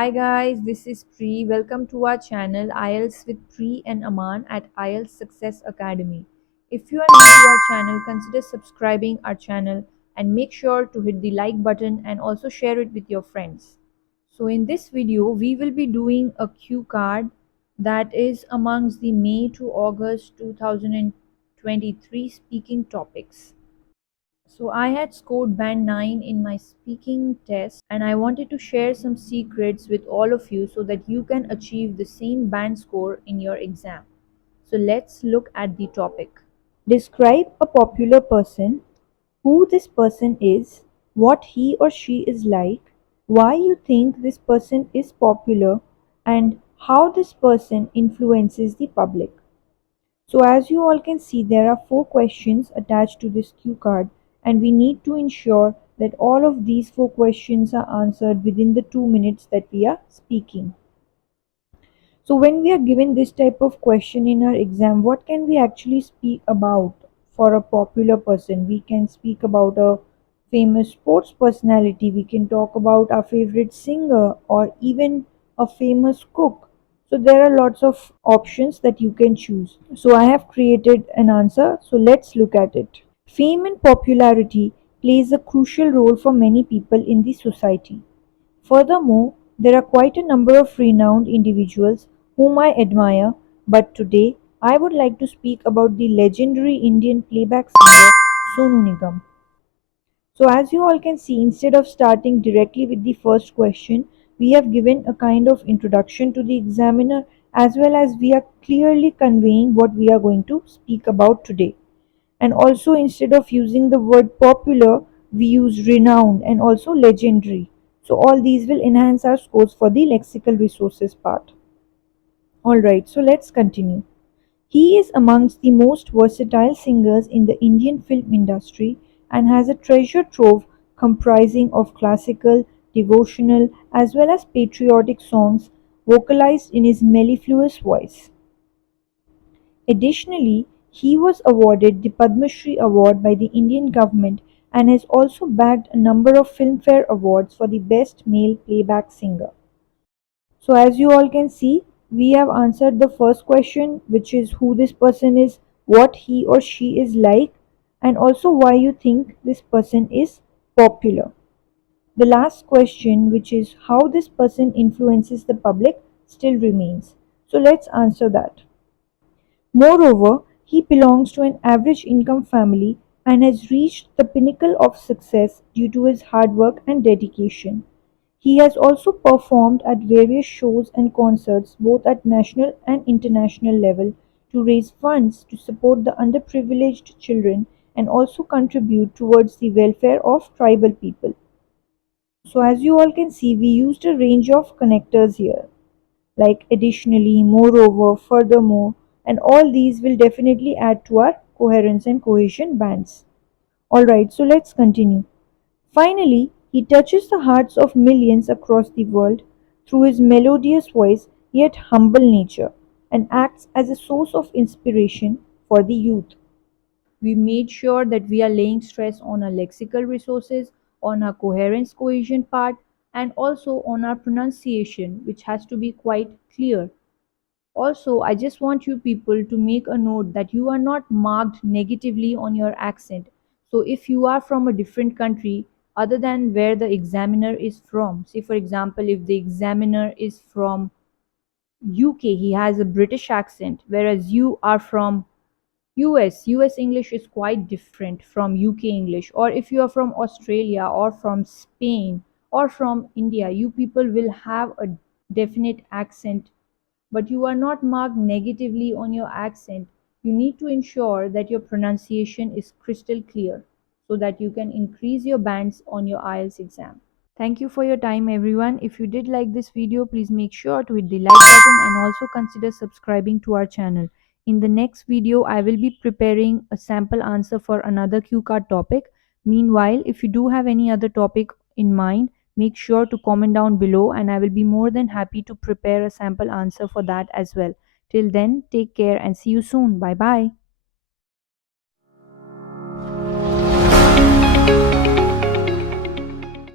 Hi guys, this is Pri. Welcome to our channel IELTS with Pri and Aman at IELTS Success Academy. If you are new to our channel, consider subscribing our channel and make sure to hit the like button and also share it with your friends. So in this video, we will be doing a cue card that is amongst the May to August 2023 speaking topics. So I had scored band 9 in my speaking test and I wanted to share some secrets with all of you so that you can achieve the same band score in your exam. So let's look at the topic. Describe a popular person, who this person is, what he or she is like, why you think this person is popular, and how this person influences the public. So as you all can see, there are 4 questions attached to this cue card, and we need to ensure that all of these 4 questions are answered within the 2 minutes that we are speaking. So when we are given this type of question in our exam, what can we actually speak about for a popular person? We can speak about a famous sports personality, we can talk about our favorite singer, or even a famous cook. So there are lots of options that you can choose. So I have created an answer, so let's look at it. Fame and popularity plays a crucial role for many people in the society. Furthermore, there are quite a number of renowned individuals whom I admire, but today I would like to speak about the legendary Indian playback singer Sonu Nigam. So as you all can see, instead of starting directly with the first question, we have given a kind of introduction to the examiner, as well as we are clearly conveying what we are going to speak about today. And also, instead of using the word popular, we use renowned and also legendary. So all these will enhance our scores for the lexical resources part. Alright, so let's continue. He is amongst the most versatile singers in the Indian film industry and has a treasure trove comprising of classical, devotional, as well as patriotic songs vocalized in his mellifluous voice. Additionally, he was awarded the Padma Shri Award by the Indian government and has also bagged a number of Filmfare Awards for the Best Male Playback Singer. So as you all can see, we have answered the first question, which is who this person is, what he or she is like, and also why you think this person is popular. The last question, which is how this person influences the public, still remains. So let's answer that. Moreover, he belongs to an average income family and has reached the pinnacle of success due to his hard work and dedication. He has also performed at various shows and concerts both at national and international level to raise funds to support the underprivileged children and also contribute towards the welfare of tribal people. So as you all can see, we used a range of connectors here like additionally, moreover, furthermore, and all these will definitely add to our coherence and cohesion bands. Alright, so let's continue. Finally, he touches the hearts of millions across the world through his melodious voice yet humble nature and acts as a source of inspiration for the youth. We made sure that we are laying stress on our lexical resources, on our coherence cohesion part, and also on our pronunciation, which has to be quite clear. Also, I just want you people to make a note that you are not marked negatively on your accent. So, if you are from a different country other than where the examiner is from, say for example, if the examiner is from UK, he has a British accent, whereas you are from US English is quite different from UK English. Or if you are from Australia or from Spain or from India, you people will have a definite accent, but you are not marked negatively on your accent. You need to ensure that your pronunciation is crystal clear so that you can increase your bands on your IELTS exam. Thank you for your time, everyone. If you did like this video, please make sure to hit the like button and also consider subscribing to our channel. In the next video, I will be preparing a sample answer for another cue card topic. Meanwhile, if you do have any other topic in mind, make sure to comment down below and I will be more than happy to prepare a sample answer for that as well. Till then, take care and see you soon. Bye bye.